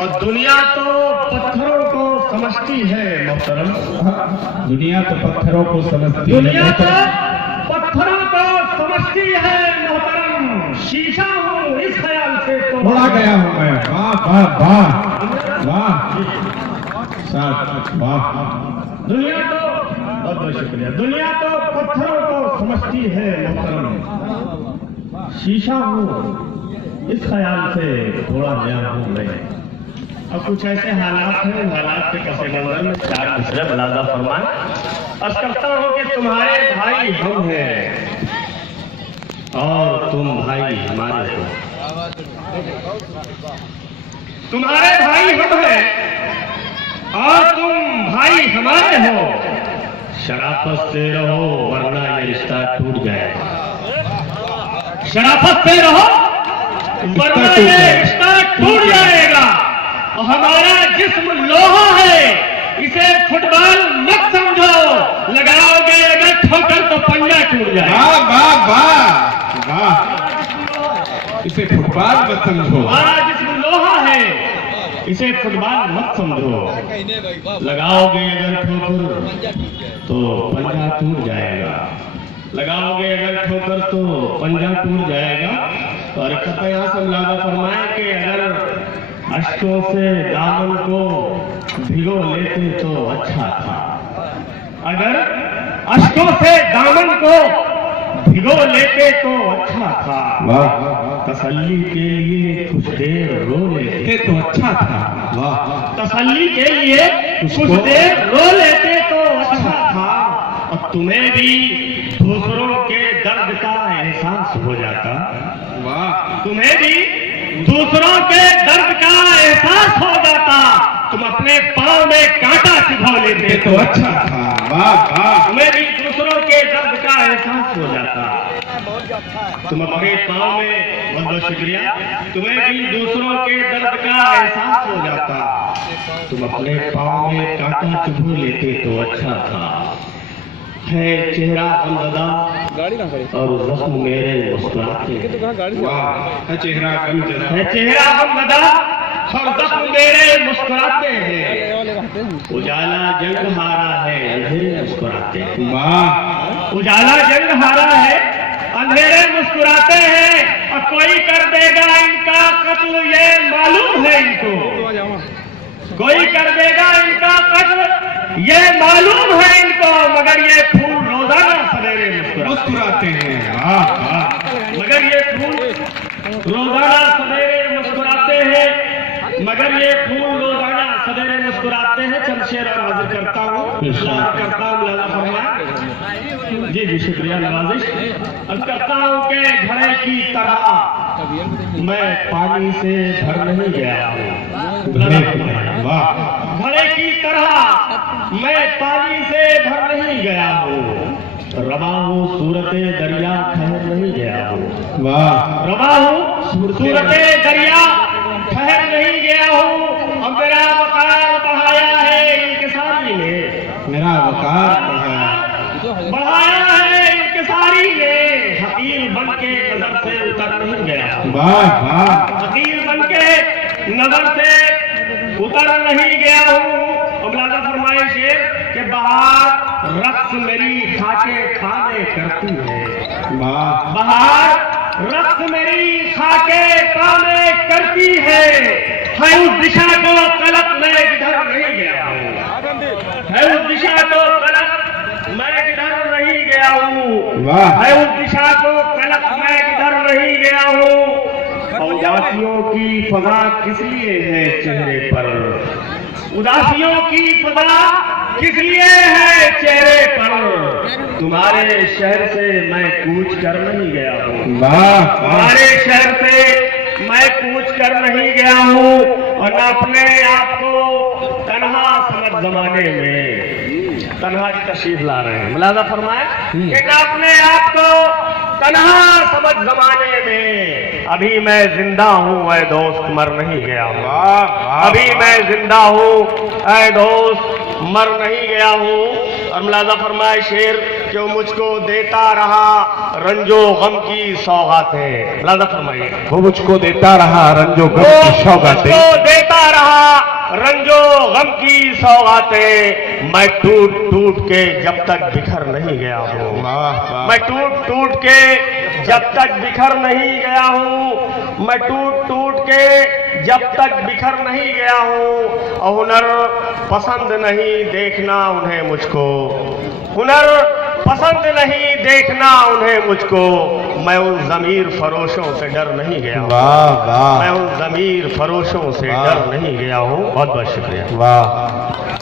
और दुनिया तो पत्थरों को समझती है मोहतरम। दुनिया तो पत्थरों को समझती है, दुनिया तो पत्थरों को समझती है मोहतरम। शीशा हूँ इस ख्याल से तो थोड़ा गया हूँ मैं। वाह वाह वाह वाह साहब वाह। दुनिया तो बहुत बहुत शुक्रिया। दुनिया तो पत्थरों को समझती है मोहतरम। शीशा हूँ इस ख्याल से थोड़ा नया हूँ मैं। अब कुछ ऐसे हालात हैं, हालात के पसे मंजर में चार दूसरे बलादा फरमान अर्ज करता हूँ कि तुम्हारे भाई हम हैं और तुम भाई हमारे हो। तुम्हारे भाई हम हैं और तुम भाई हमारे हो। शराफत से रहो वरना ये रिश्ता टूट जाएगा। शराफत से रहो वरना ये रिश्ता टूट जाएगा। और हमारा जिस्म लोहा है, इसे फुटबॉल मत समझो। लगाओगे अगर ठोकर तो पंजा टूट जाएगा। वाह वाह वाह वाह। इसे फुटबॉल मत समझो। हमारा जिस्म लोहा है, इसे फुटबॉल मत समझो। लगाओगे अगर ठोकर तो पंजा टूट जाएगा। लगाओगे अगर ठोकर तो पंजा टूट जाएगा। और कथा यहाँ से मुलाजा फरमाए कि अगर अश्कों से दामन को भिगो लेते तो अच्छा था। अगर अश्कों से दामन को भिगो लेते तो अच्छा था। वाह। तसल्ली के लिए कुछ देर रो लेते तो अच्छा था। वाह। तसल्ली के लिए कुछ देर रो लेते तो अच्छा था। और तुम्हें भी दूसरों के दर्द का एहसास हो जाता। वाह। तुम्हें भी दूसरों के दर्द का एहसास हो जाता। तुम अपने पांव में कांटा चुभा लेते तो अच्छा था। वाह वाह। तुम्हें भी दूसरों के दर्द का एहसास हो जाता। तुम अपने पांव में बहुत बहुत शुक्रिया। तुम्हें भी दूसरों के दर्द का एहसास हो जाता। तुम अपने पांव में कांटा चुभा लेते तो अच्छा था। है चेहरा गमज़दा और जख्म मेरे मुस्कुराते हैं। वाह। है चेहरा गमज़दा। है चेहरा गमज़दा और जख्म मेरे मुस्कुराते हैं। उजाला जंग हारा है अंधेरे मुस्कुराते हैं। वाह। उजाला जंग हारा है अंधेरे मुस्कुराते हैं। और कोई कर देगा इनका कत्ल ये मालूम है इनको। कोई कर देगा इनका कत्ल ये मालूम है इनको। मगर ये फूल रोजाना सवेरे मुस्कुराते हैं। वाह वाह। मगर ये फूल रोजाना सवेरे मुस्कुराते हैं। मगर ये फूल रोजाना सवेरे मुस्कुराते हैं। चंद शेर और हाजिर करता हूँ। जी जी शुक्रिया नवाजिश। अब करता हूँ कि घड़े की तरह मैं पानी से भर नहीं गया हूँ। वाह। घड़े की तरह मैं पानी से भर नहीं गया हूँ। रवा हूँ सूरते दरिया ठहर नहीं गया हूँ। वाह। रवा हूँ सूरते दरिया ठहर नहीं गया हूँ। और मेरा वकार बढ़ाया है इंकिसारी ने। मेरा वकार बढ़ाया है इंकिसारी ने। हकीर बन के नजर से उतर नहीं गया। वाह वाह। हकीर बन के नजर से उतर नहीं गया हूँ। मुलाजा फरमाए शेर के बहार रक्स मेरी खाके खाने करती है। वाह। बहार रक्स मेरी खाके खाने करती है। उस दिशा को कलक मैं किधर नहीं गया हूँ। है उस दिशा को कलक मैं किधर नहीं गया हूँ। वाह। है उस दिशा को कलक मैं किधर नहीं गया हूँ। और उदासियों की फजा किस लिए है चेहरे पर। उदासियों की फजा किस लिए है चेहरे पर। तुम्हारे शहर से मैं कूच कर नहीं गया हूँ। वाह। तुम्हारे शहर से मैं कूच कर नहीं गया हूँ। और न अपने आप को तन्हा समझ जमाने में तन्हा की तशरीफ ला रहे हैं। मुलाजा फरमाए कि न अपने आप को तन्हा समझ जमाने में। अभी मैं जिंदा हूँ ऐ दोस्त मर नहीं गया हूँ। अभी मैं जिंदा हूँ ऐ दोस्त मर नहीं गया हूँ। और मुलाजा फरमाए शेर जो मुझको देता रहा रंजो गम की सौगातें। मुलाजा फरमाइए वो मुझको देता रहा रंजो गम की सौगातें। मुझको देता रहा जो गम की सौगातें मैं टूट टूट के जब तक बिखर नहीं गया हूँ, मैं टूट टूट के जब तक बिखर नहीं गया हूँ, मैं टूट टूट के जब तक बिखर नहीं गया हूँ। और हुनर पसंद नहीं देखना उन्हें मुझको, हुनर पसंद नहीं देखना उन्हें मुझको। मैं उन ज़मीर फरोशों से डर नहीं गया हूँ, मैं उन ज़मीर फरोशों से डर नहीं गया हूँ। बहुत बहुत शुक्रिया। वाह।